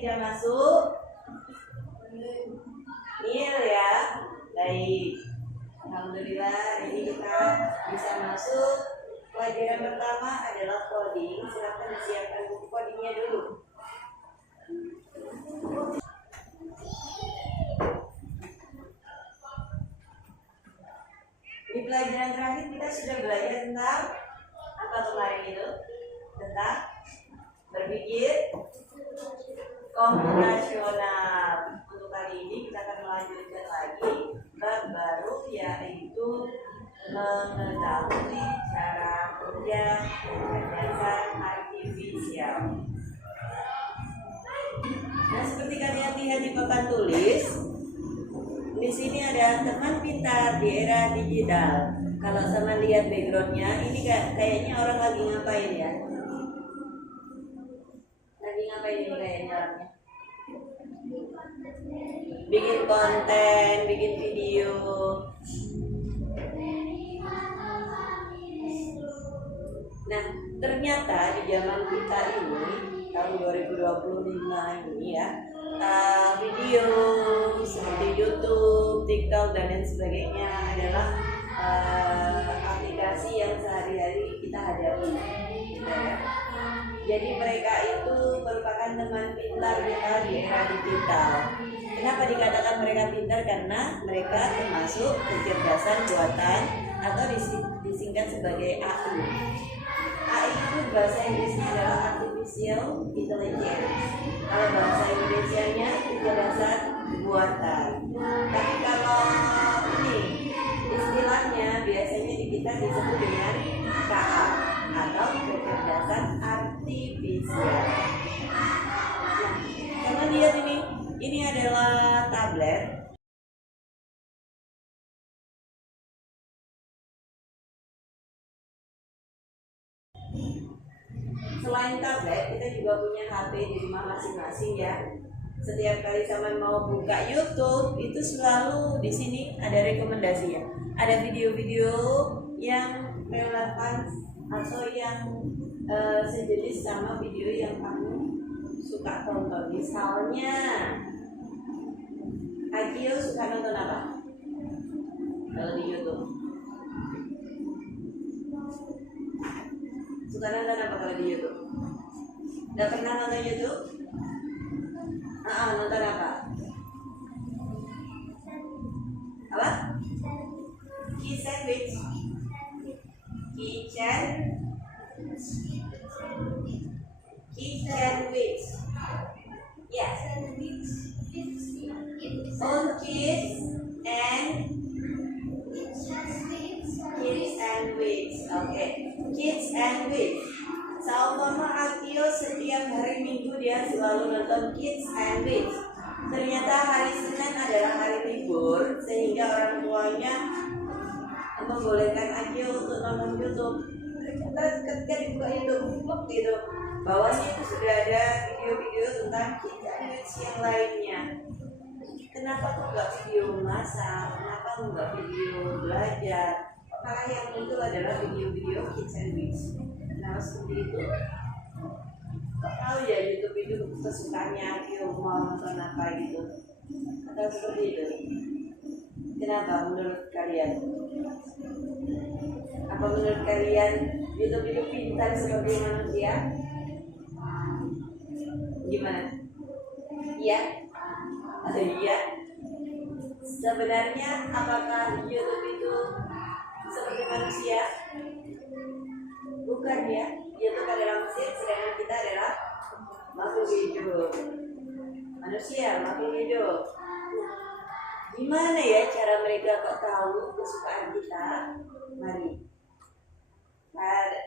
bisa masuk? Nil ya. Baik. Alhamdulillah ini kita bisa masuk. Pelajaran pertama adalah coding. Silakan disiapkan buku codingnya dulu. Di pelajaran terakhir kita sudah belajar tentang apa kemarin itu? Tentang berpikir komputasional. Untuk kali ini kita akan melanjutkan lagi bab baru, yaitu mengetahui cara kerja kecerdasan artifisial. Nah, seperti kalian lihat di papan tulis, di sini ada teman pintar di era digital. Kalau sama lihat backgroundnya, ini kayaknya orang lagi ngapain ya? Lagi ngapain ini kayaknya orangnya? Bikin konten, bikin video. Nah, ternyata di zaman kita ini, tahun 2025 ini ya, video seperti YouTube, TikTok dan lain sebagainya adalah aplikasi yang sehari-hari kita hadapi, gitu ya. Jadi mereka itu merupakan teman pintar kita di era digital. Kenapa dikatakan mereka pintar? Karena mereka termasuk kecerdasan buatan atau disingkat sebagai AI. AI itu bahasa Inggrisnya adalah artificial intelligence. Kalau bahasa Indonesianya kecerdasan buatan. Tapi kalau ini istilahnya biasanya di kita disebut dengan KA atau kecerdasan artifisial. Nah, karena lihat ini adalah tablet. Selain tablet, kita juga punya HP di rumah masing-masing ya. Setiap kali sama mau buka YouTube, itu selalu di sini ada rekomendasi ya. Ada video-video yang relevan atau yang sejenis sama video yang kamu suka tonton. Misalnya, Akio suka nonton apa? Kalau di YouTube, suka nonton apa kalau di YouTube? Gak pernah nonton YouTube? Nonton apa? Apa? Kids sandwich. Kids sandwich. Yes. All kids and kids sandwich. Oke. Kids sandwich. Sama Akio setiap hari Minggu dia selalu nonton Kids Sandwich. Ternyata hari Senin adalah hari libur, sehingga orang tuanya membolehkan Akio untuk nonton YouTube. Ternyata ketika dibuka YouTube gitu, bawahnya itu sudah ada video-video tentang Kids Sandwich yang lainnya. Kenapa tuh nggak video masak? Kenapa nggak video belajar? Malah yang muncul adalah video-video Kids Sandwich. Nah, seperti itu. Tahu ya YouTube itu kesukaannya Akio mau nonton apa gitu, atau seperti itu. Kenapa menurut kalian? Apa menurut kalian YouTube itu pintar seperti manusia? Gimana? Iya? Atau iya? Sebenarnya apakah YouTube itu seperti manusia? Bukan ya, YouTube adalah mesin, sedangkan kita adalah makhluk hidup. Manusia, makhluk hidup. Gimana ya cara mereka kok tahu kesukaan kita?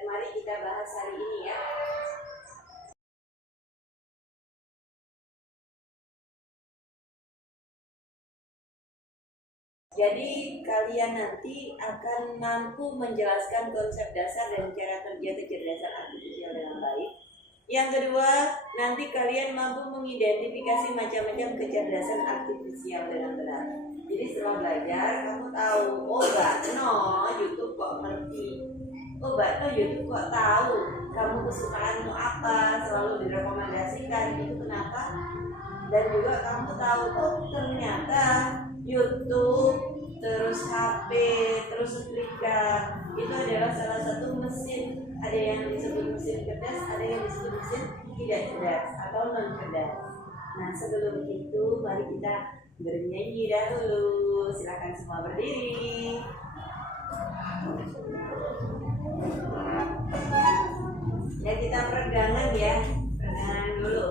Mari kita bahas hari ini ya. Jadi kalian nanti akan mampu menjelaskan konsep dasar dan cara kerja kecerdasan artifisial dengan baik. Yang kedua, nanti kalian mampu mengidentifikasi macam-macam kecerdasan artifisial dengan benar. Jadi setelah belajar, kamu tahu, oh enggak, YouTube kok ngerti. oh Mbak, YouTube kok tahu kamu kesukaanmu apa, selalu direkomendasikan, itu kenapa? Dan juga kamu tahu, oh ternyata YouTube, terus HP, terus setrika itu adalah salah satu mesin. Ada yang disebut mesin cerdas, ada yang disebut mesin tidak cerdas atau non cerdas. Nah sebelum itu mari kita bernyanyi dahulu. Silakan semua berdiri. Ya kita peregangan ya, peregangan dulu.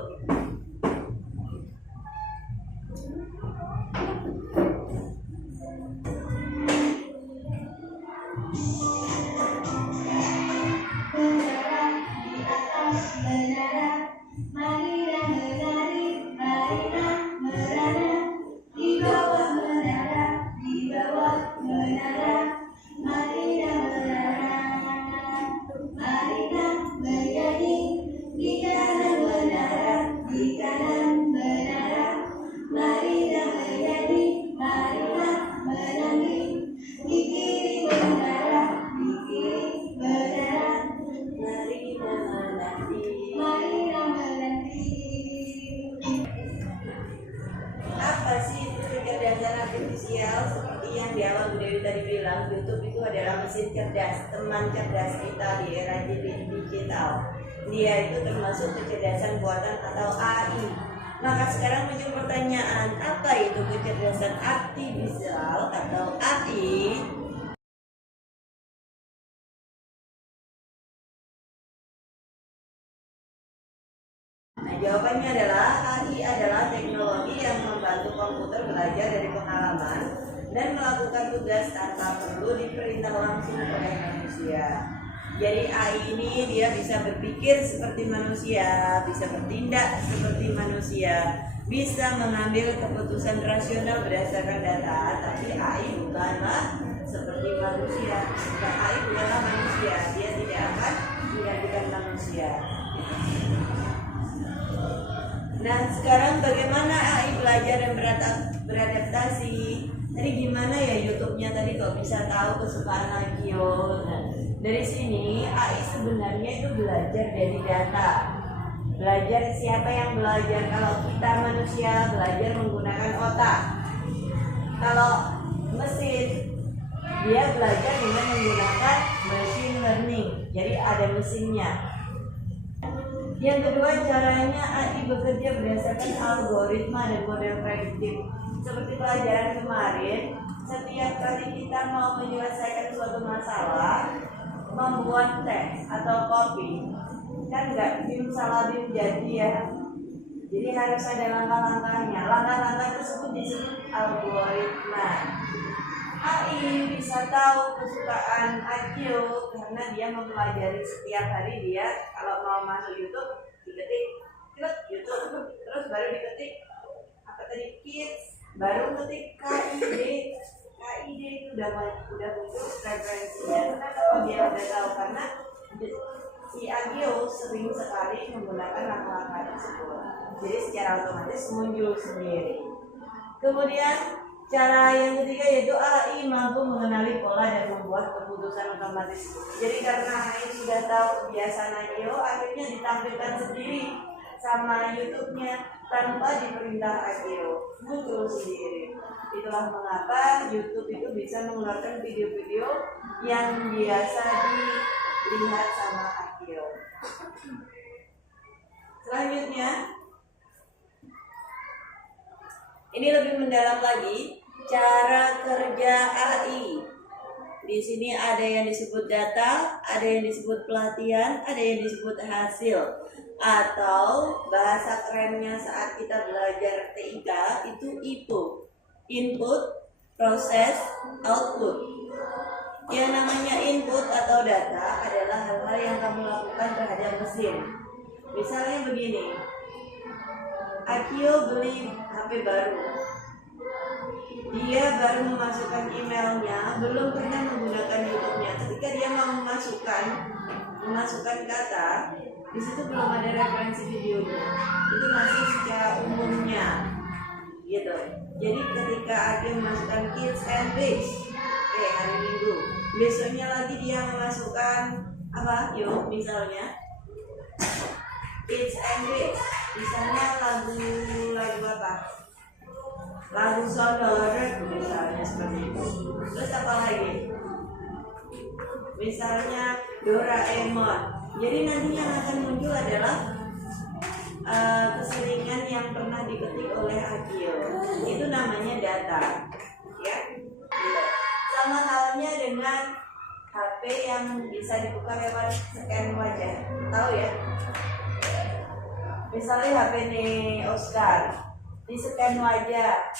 Apa sih itu kecerdasan artifisial? Seperti yang di awal Bu Dewi tadi bilang, YouTube itu adalah mesin cerdas, teman cerdas kita di era digital. Dia itu termasuk kecerdasan buatan atau AI. Maka sekarang muncul pertanyaan, apa itu kecerdasan artifisial atau AI? Nah, jawabannya adalah AI adalah teknologi yang membantu komputer belajar dari pengalaman dan melakukan tugas tanpa perlu diperintah langsung oleh manusia. Jadi AI ini dia bisa berpikir seperti manusia, bisa bertindak seperti manusia, bisa mengambil keputusan rasional berdasarkan data, tapi AI bukanlah seperti manusia. Dan AI bukanlah manusia, dia tidak akan menggantikan manusia. Nah sekarang bagaimana AI belajar dan beradaptasi? Tadi gimana ya YouTube-nya tadi kok bisa tahu kesukaan Akio? Nah, dari sini AI sebenarnya itu belajar dari data. Belajar siapa yang belajar? Kalau kita manusia belajar menggunakan otak. Kalau mesin dia belajar dengan menggunakan machine learning. Jadi ada mesinnya. Yang kedua, caranya AI bekerja berdasarkan algoritma dan model prediktif. Seperti pelajaran kemarin, setiap kali kita mau menyelesaikan suatu masalah, membuat teh atau kopi, kan nggak bim salah bim jadi ya. Jadi harus ada langkah-langkahnya. Langkah-langkah tersebut disebut algoritma. AI bisa tahu kesukaan Akio karena dia mempelajari setiap hari. Dia kalau mau masuk YouTube diketik YouTube, terus baru diketik apa tadi kids, baru ketik KID itu udah muncul referensinya. Kenapa kok dia udah tahu? Karena si Akio sering sekali menggunakan langkah-langkah tersebut, jadi secara otomatis muncul sendiri. Kemudian cara yang ketiga yaitu AI mampu mengenali pola dan membuat keputusan otomatis. Jadi karena AI sudah tahu kebiasaan Akio, akhirnya ditampilkan sendiri sama YouTube-nya tanpa diperintah Akio, muncul sendiri. Itulah mengapa YouTube itu bisa mengeluarkan video-video yang biasa dilihat sama Akio. Selanjutnya, ini lebih mendalam lagi. Cara kerja AI. Di sini ada yang disebut data, ada yang disebut pelatihan, ada yang disebut hasil. Atau bahasa kerennya saat kita belajar TIK itu IPO. Input, proses, output. Yang namanya input atau data adalah hal-hal yang kamu lakukan terhadap mesin. Misalnya begini, Akio beli HP baru. Dia baru memasukkan emailnya, belum pernah menggunakan YouTube-nya. Ketika dia mau memasukkan kata, di situ belum ada referensi videonya. Itu masih secara umumnya, gitu. Jadi ketika dia memasukkan kids and weeks, hari Minggu, Besoknya lagi dia memasukkan apa? Yuk, misalnya Kids and Wits. Misalnya lagu apa? Lagu Sonor misalnya seperti itu. Terus apa lagi? Misalnya Doraemon. Jadi nanti yang akan muncul adalah keseringan yang pernah diketik oleh Akio. Itu namanya data, ya. Gitu. Sama halnya dengan HP yang bisa dibuka lewat scan wajah, tahu ya? Misalnya HP nih Oscar, di scan wajah.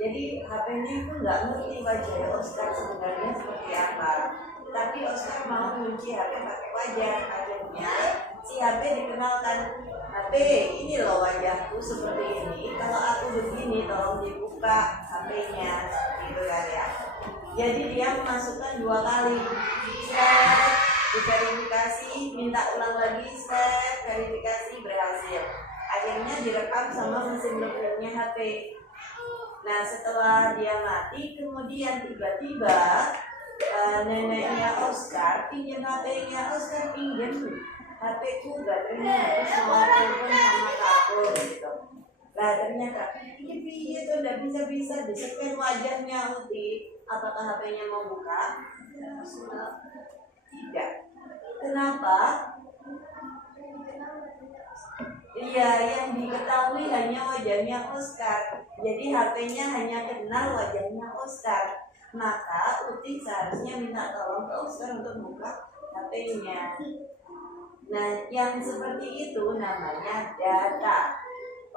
Jadi HP-nya itu nggak ngerti wajah Oscar sebenarnya seperti apa. Tapi Oscar mau kunci HP pakai wajah. Akhirnya si HP dikenalkan, HP ini loh wajahku seperti ini. Kalau aku begini tolong dibuka HP-nya, gitu kan ya. Jadi dia memasukkan 2 kali. Set, diverifikasi, minta ulang lagi, set, verifikasi berhasil. Akhirnya direkam sama mesin learningnya HP. Nah setelah dia mati, kemudian tiba-tiba neneknya Oscar pinjam HP-nya Oscar, pinjam HP-ku baterainya habis, mau telepon sama kakak gitu. Nah ternyata ini tuh udah bisa di scan wajahnya Uti. Apakah HP-nya mau buka? Tidak. Kenapa? Iya, yang diketahui hanya wajahnya Oscar. Jadi HP-nya hanya kenal wajahnya Oscar. Maka Uti seharusnya minta tolong ke Oscar untuk buka HP-nya. Nah, yang seperti itu namanya data.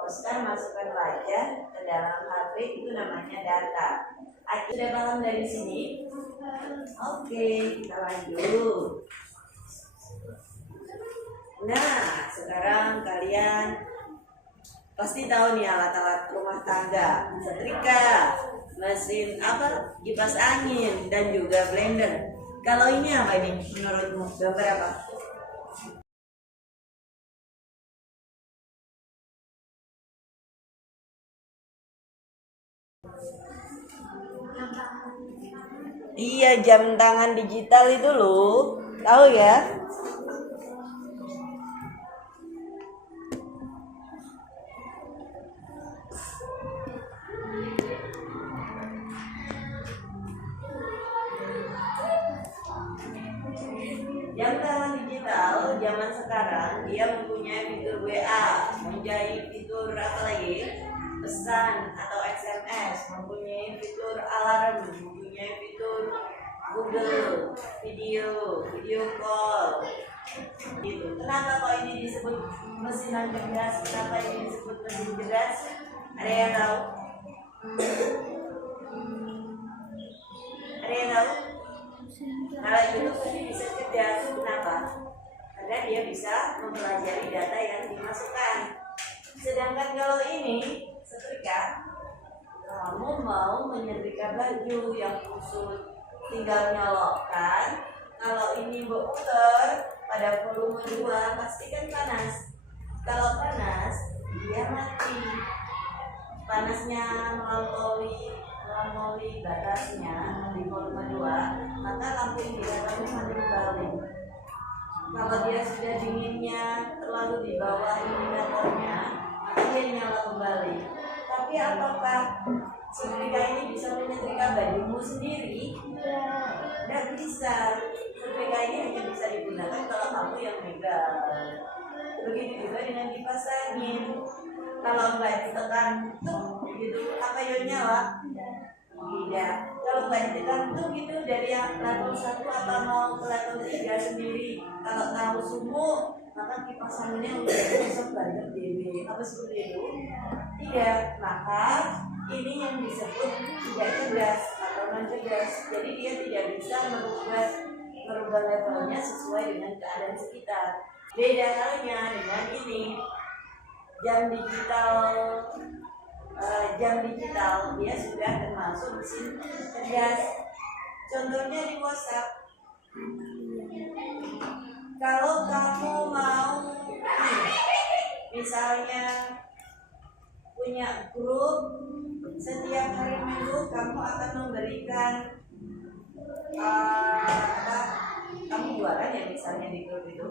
Oscar masukkan wajah ke dalam HP, itu namanya data. Aku sudah paham dari sini? Oke, kita lanjut. Nah, sekarang kalian pasti tahu nih alat-alat rumah tangga, setrika, mesin apa, kipas angin, dan juga blender. Kalau ini apa ini menurutmu? Gambar apa? Iya, jam tangan digital itu loh, tahu ya? Jam tangan digital zaman sekarang dia mempunyai fitur WA, mempunyai fitur apa lagi? Pesan atau SMS, mempunyai fitur alarm, mempunyai fitur Google video call gitu. Kenapa kok ini disebut mesin cerdas? Kenapa ini disebut mesin cerdas? Ada yang tahu? Ada yang tahu? Kalau itu tadi bisa cerdas. Kenapa? Karena dia bisa mempelajari data yang dimasukkan. Sedangkan kalau ini setrika, kamu mau menyetrika baju yang kusut, tinggal nyolokkan. Kalau ini putar pada volume 2 pasti kan panas. Kalau panas dia mati. Panasnya melampaui batasnya di volume 2, maka lampu indikatornya makin balik. Kalau dia sudah dinginnya terlalu di bawah indikatornya, maka dia nyala kembali. Tapi apakah setrika ini bisa menyetrika bajumu sendiri? Tidak bisa. Setrika ini hanya bisa digunakan kalau kamu yang megang. Begitu juga dengan kipas angin. Kalau nggak ditekan tuh gitu, apa yang nyala? Tidak. Kalau nggak ditekan tuh gitu dari yang level 1 atau mau ke level 3 sendiri. Kalau tahu sumuk, maka kipas anginnya udah bisa banyak dB. Apa seperti itu? Tidak. Maka ini yang disebut tidak cerdas atau non cerdas. Jadi dia tidak bisa merubah levelnya sesuai dengan keadaan sekitar. Beda halnya dengan ini. Jam digital dia sudah termasuk mesin cerdas. Contohnya di WhatsApp. Kalau kamu mau misalnya punya grup, setiap hari Minggu kamu akan memberikan apa, kamu jualan ya misalnya di grup itu,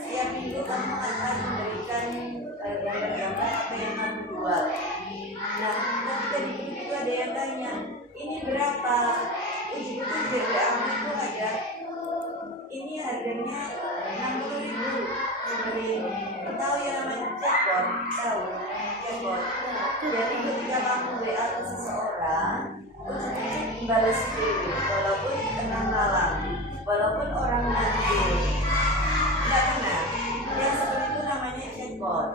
setiap minggu kamu akan memberikan gambar-gambar apa yang kamu jual. Nah, ketika di grup itu ada yang tanya, ini berapa? Itu JWA itu ada, ini harganya 60.000. Seperti ini. Tahu yang namanya chatbot? Tahu chatbot. Jadi ketika kamu WA ke seseorang, balas diri, walaupun tengah malam, walaupun orang nanti nggak kenal. Yang seperti itu namanya chatbot.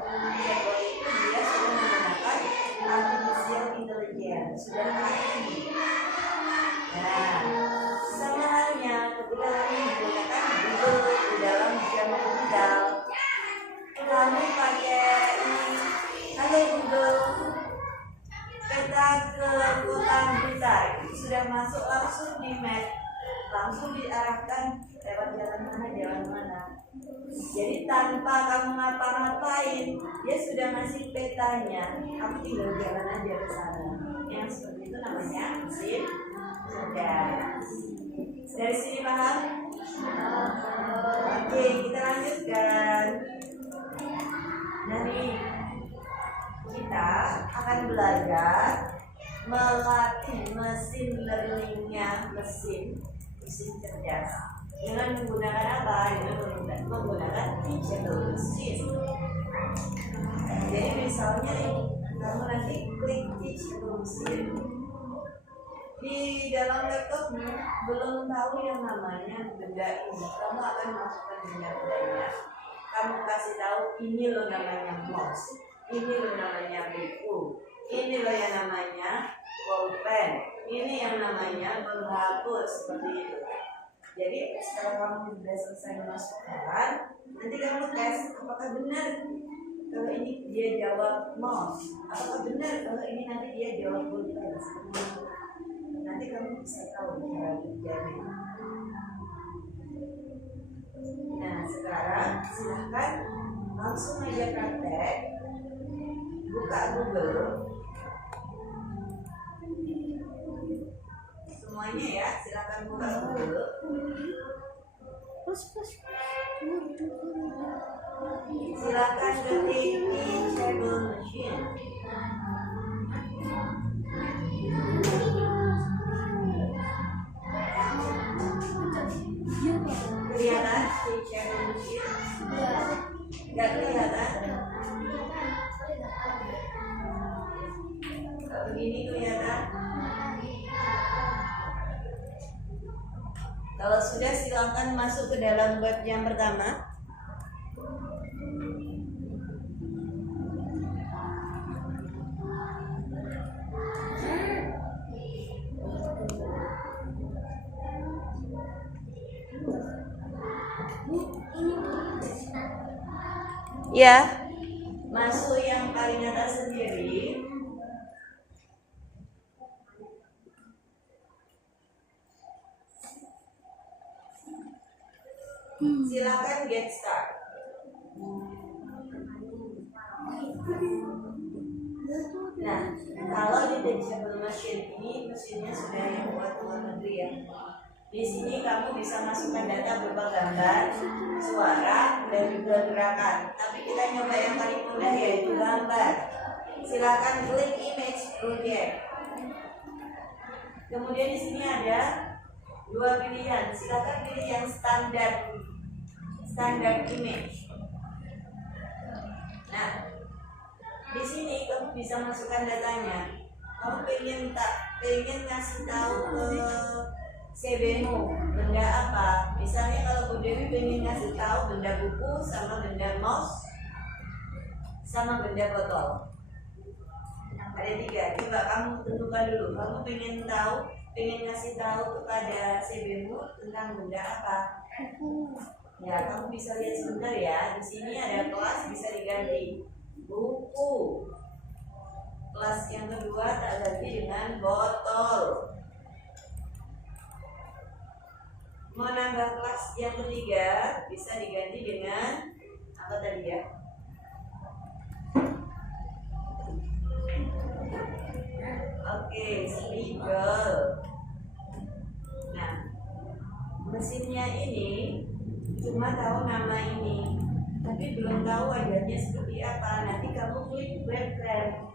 Chatbot itu dia sudah menggunakan artificial intelligence, sudah ahli. Nah, sama halnya ketika kami menggunakan Google di dalam zaman digital, kami pakai ini, halo Google, peta ke kota Blitar, sudah masuk langsung di map, langsung diarahkan lewat jalan mana. Jadi tanpa kamu ngapa-ngapain, dia sudah ngasih petanya, kamu tinggal jalan aja ke sana. Yang seperti itu namanya mesin cerdas. Dari sini paham? Oke, kita lanjutkan. Dari kita akan belajar melatih mesin learningnya mesin cerdas dengan menggunakan apa? Dengan menggunakan teachable machine. Jadi misalnya kamu nanti klik teachable machine, di dalam laptopmu belum tahu yang namanya benda ini, kamu akan masukkan benda-bendanya. Kamu kasih tahu ini loh namanya mouse, ini loh namanya buku, ini loh yang namanya pulpen, ini yang namanya menghapus, seperti itu. Jadi setelah kamu sudah selesai memasukkan, nanti kamu tes apakah benar kalau ini dia jawab mouse, apakah benar kalau ini nanti dia jawab pulpen. Nanti kamu bisa tahu cara kerjanya. Nah, sekarang silahkan langsung aja praktek. Buka Google. Semuanya ya, silahkan buka Google. Silahkan ketik teachable machine. Kelihatan teachable machine? Nggak kelihatan? Begini kelihatan? Kalau sudah, silakan masuk ke dalam web yang pertama. Ya, masuk yang paling atas sendiri. Silakan get start. Nah, kalau di teachable machine ini mesinnya sudah yang buat luar negeri ya. Di sini kamu bisa masukkan data berupa gambar, suara, dan juga gerakan. Tapi kita nyoba yang paling mudah, yaitu gambar. Silakan klik image project. Kemudian di sini ada dua pilihan. Silakan pilih yang standar image. Nah, di sini kamu bisa masukkan datanya. Kamu pengen ngasih tahu ke CB-mu benda apa? Misalnya kalau Bu Dewi pengen ngasih tahu benda buku sama benda mouse sama benda botol. Ada 3. Coba kamu tentukan dulu. Kamu pengen ngasih tahu kepada CB-mu tentang benda apa? Ya, kamu bisa lihat sebentar ya. Di sini ada kelas, bisa diganti buku. Kelas yang kedua tak ganti dengan botol. Mau nambah kelas yang ketiga, bisa diganti dengan apa tadi ya? Oke, spidol. Nah, dunia ini cuma tahu nama ini, tapi belum tahu wajahnya seperti apa. Nanti kamu klik webcam.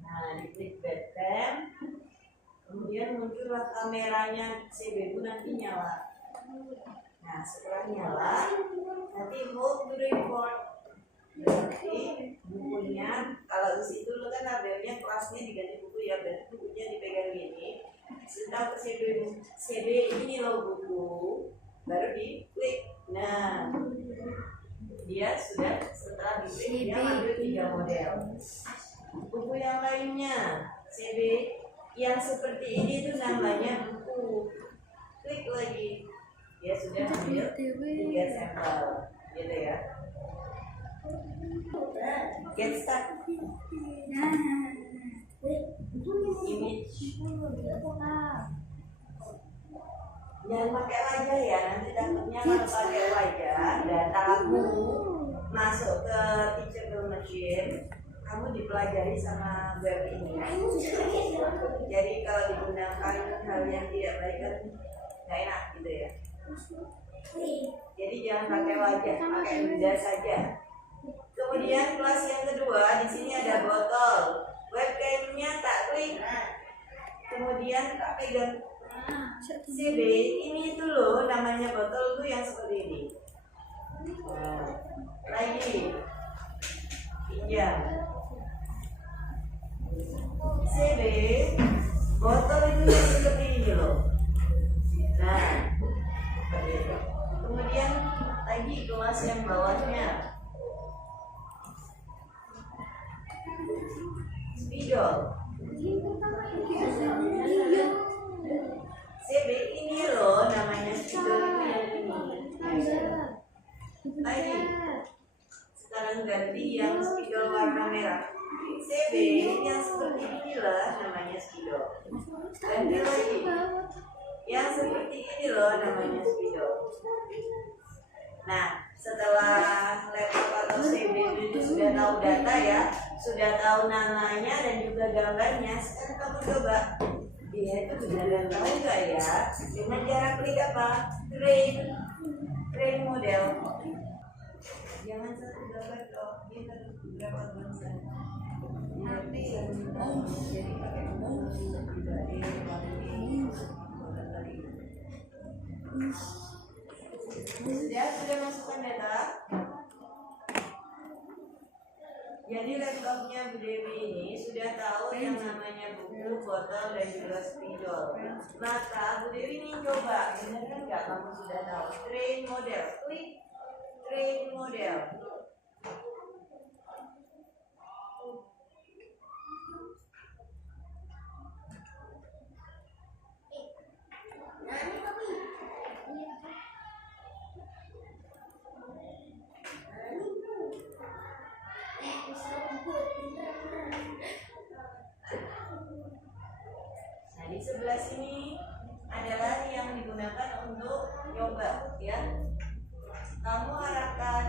Nah, diklik webcam, kemudian muncullah kameranya si Bebu, nanti nyala. Nah, setelah nyala, nanti hold to report. Berarti bukunya, kalau di situ lo kan labelnya kelasnya diganti buku ya, berarti bukunya dipegang gini. Setelah CB ini lo buku, baru diklik. Nah, dia sudah setelah diklik dia ambil 3 model. Buku yang lainnya CB yang seperti ini itu namanya buku. Klik lagi, dia sudah ambil 3 sampel, gitu ya. Get start. Image. Jangan pakai wajah ya, nanti takutnya kalau pakai wajah datamu masuk ke teachable machine, kamu dipelajari sama web ini. Jadi kalau digunakan hal yang tidak baik kan nggak enak gitu ya. Jadi jangan pakai wajah, pakai benda saja. Kemudian kelas yang kedua, di sini ada botol. Webcamnya tak klik. Kemudian tak pegang. CB ini itu loh namanya botol tuh yang seperti ini. Nah, lagi pinjam. CB botol itu yang seperti ini loh. Nah, kemudian lagi kelas yang bawahnya. Spidol. CB ini loh namanya spidol itu yang ini. Lagi sekarang ganti yang spidol warna merah. CB yang seperti inilah namanya spidol. Ganti lagi yang seperti ini loh namanya spidol. Nah, setelah laptop atau CB itu sudah tahu data ya, sudah tahu namanya dan juga gambarnya. Sekarang kamu coba, dia itu benar-benar tahu nggak ya? Dengan cara klik apa? Train model. Jangan satu gambar dong, dia harus beberapa gambar. Jadi pakai sudah masukkan data. Jadi laptopnya Bu Dewi ini sudah tahu yang namanya buku, botol, dan juga spidol. Maka Bu Dewi ini coba, benar kan nggak kamu sudah tahu? Train model, klik train model. Nah, di sebelah sini adalah yang digunakan untuk coba ya. Kamu arahkan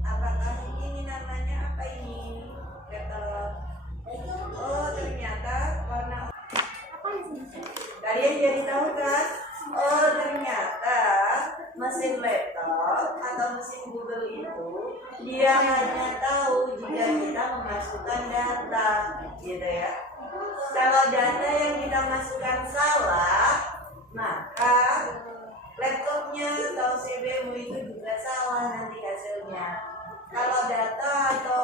apakah ini namanya apa ini? Oh, ternyata warna. Kalian jadi tahu kan? Oh, ternyata mesin laptop atau mesin Google itu dia hanya tahu jika kita memasukkan data, gitu ya. Kalau data yang kita masukkan salah, maka laptopnya atau CB-mu itu juga salah nanti hasilnya. Kalau data atau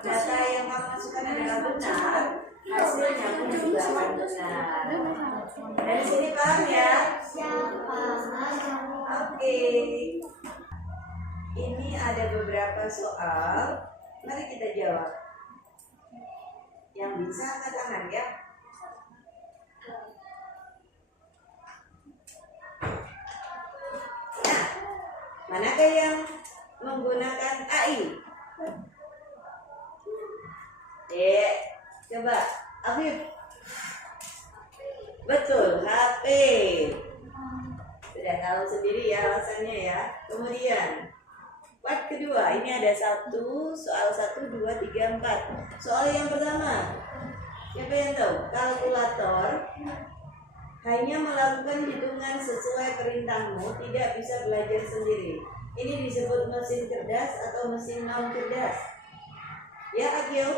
data yang kamu masukkan adalah benar, hasilnya pun juga akan benar. Dari sini paham ya? Oke. Ini ada beberapa soal. Mari kita jawab. Yang bisa angkat tangan ya. Nah, manakah yang menggunakan AI? Coba, Afif. Betul, HP. Sudah tahu sendiri ya alasannya ya. Kemudian part kedua, ini ada soal 1, 2, 3, 4. Soal yang pertama, siapa yang tahu? Kalkulator hanya melakukan hitungan sesuai perintahmu, tidak bisa belajar sendiri. Ini disebut mesin cerdas atau mesin non cerdas. Ya, Akil?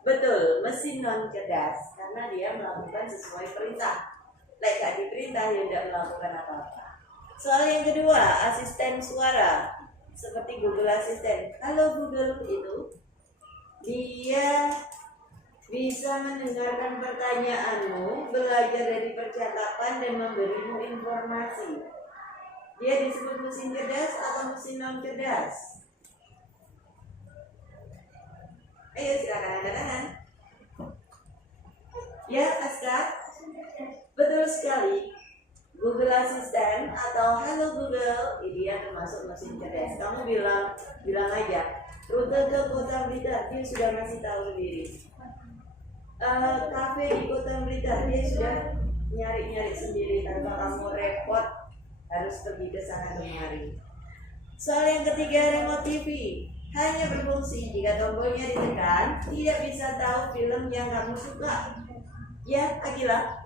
Betul, mesin non cerdas karena dia melakukan sesuai perintah. Gak diperintah, dia tidak melakukan apa-apa. Soal yang kedua, asisten suara seperti Google Assistant. Halo Google, itu dia bisa mendengarkan pertanyaanmu, belajar dari percakapan dan memberimu informasi. Dia disebut mesin cerdas atau mesin non cerdas? Ayo silakan angkat tangan. Ya, Aska? Betul sekali. Google Assistant atau Halo Google, ini dia termasuk mesin cerdas. Kamu bilang aja rute ke Kota Blitar, dia sudah ngasih tahu sendiri. Kafe di Kota Blitar, dia sudah nyari sendiri tanpa kamu repot harus pergi ke sana kemari. Soal yang ketiga, remote TV hanya berfungsi jika tombolnya ditekan, tidak bisa tahu film yang kamu suka. Ya, Akila?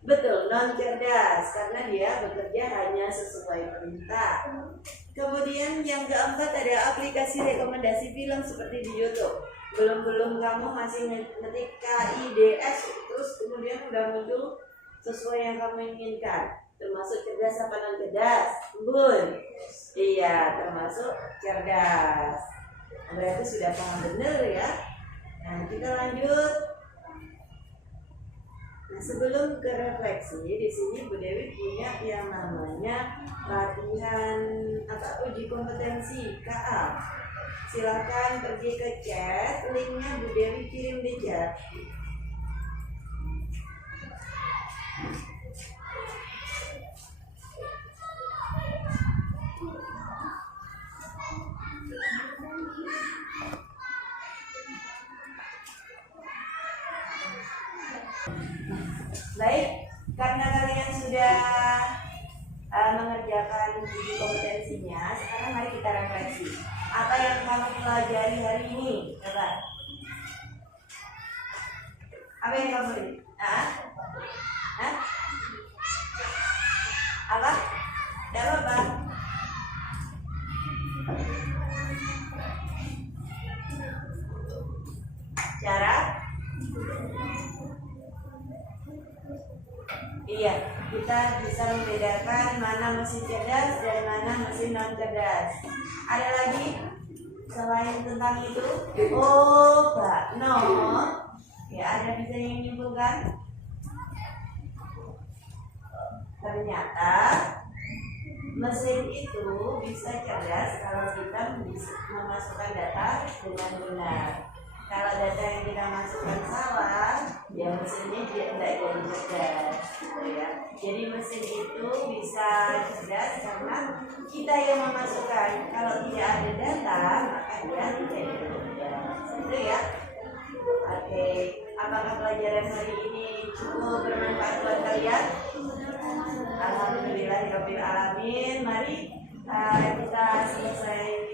Betul, non cerdas karena dia bekerja hanya sesuai perintah. Kemudian yang keempat ada aplikasi rekomendasi film seperti di YouTube. Belum kamu masih ngetik KIDS terus kemudian udah muncul sesuai yang kamu inginkan. Termasuk cerdas apa non cerdas? Bun. Iya, termasuk cerdas. Berarti sudah paham benar ya. Nah, kita lanjut. Nah, sebelum ke refleksi, di sini Bu Dewi punya yang namanya latihan uji kompetensi KA. Silakan pergi ke chat, linknya Bu Dewi kirim di chat. Baik, karena kalian sudah mengerjakan uji kompetensinya, sekarang mari kita refleksi. Apa yang kamu pelajari hari ini? Coba. Apa yang kamu lihat? Apa? Tidak apa-apa. Cara? Iya, kita bisa membedakan mana mesin cerdas dan mana mesin non cerdas. Ada lagi selain tentang itu? Oh, Pak, no. Ya, ada bisa yang menyimpulkan? Ternyata mesin itu bisa cerdas kalau kita bisa memasukkan data dengan benar. Kalau data yang kita masukkan salah, ya mesinnya dia tidak jadi cerdas, ya. Jadi mesin itu bisa cerdas karena kita yang memasukkan. Kalau tidak ada data, maka dia tidak jadi cerdas. Itu ya. Oke, apakah pelajaran hari ini cukup bermanfaat buat kalian? Alhamdulillahirabbil alamin. Mari kita selesai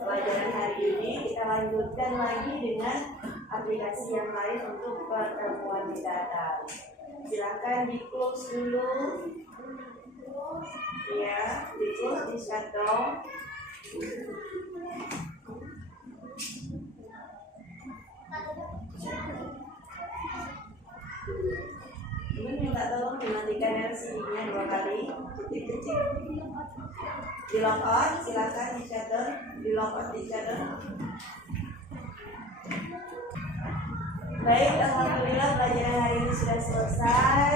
pelajaran hari ini, kita lanjutkan lagi dengan aplikasi yang lain untuk pertemuan di data. Silakan di close dulu, ya, di close, di shutdown. Ini minta tolong dimatikan LCD-nya 2 kali, kecil. Di lock on, silakan di shutdown, di lock on, di shutdown. Baik, alhamdulillah pelajaran hari ini sudah selesai.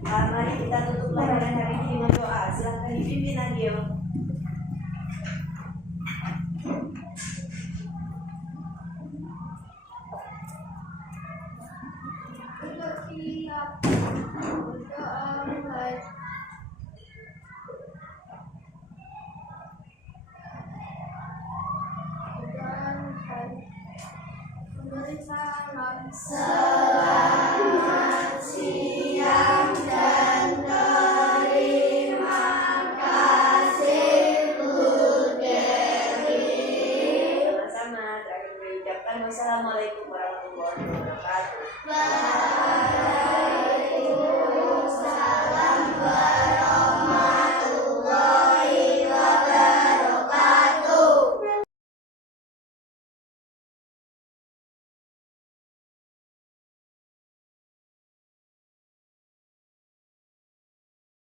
Mari kita tutup pelajaran hari ini dengan doa. Silakan dipimpin Agil. Salam.